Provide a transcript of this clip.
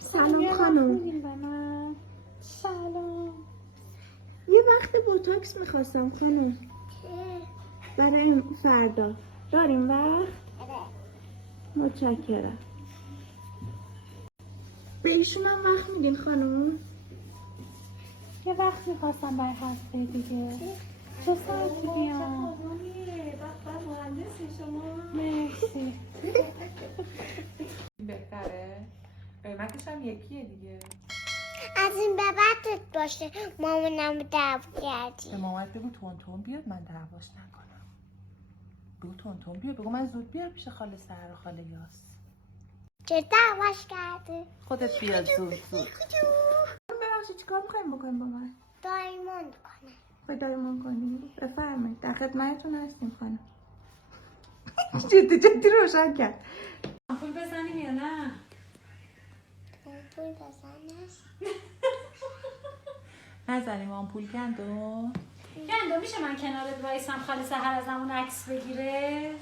سلام خانم. سلام. یه وقت بوتاکس میخواستم خانم برای فردا. داریم وقت؟ متشکرم. به ایشون هم وقت میدین خانم؟ یه وقت میخواستم برای هفته دیگه. چه ساعتی بیام؟ مرسی. بهتره؟ قیمتش هم یکیه دیگه. از این به بعد توت باشه مامانم دعوا به کردی. مامانت بگو تون بیاد من دعواش نکنم. بگو تون بیاد. بگو من زود بیام پیش خاله سهر و خاله یاس. چه دعواش کردی؟ خودت بیاد زود. ببخشید چیکار میخوایم بکنیم با من؟ دایمون کنه. خواهی دایمون کنیم؟ بفرمایید در خدمتتون هستیم خانم. جدی روشن کرد. آمپول بزنیم یا نه؟ پول بزنش. نزنیم آمپول گندو. گندو میشه من کنارت وایسم خاله سهر ازمون عکس بگیره؟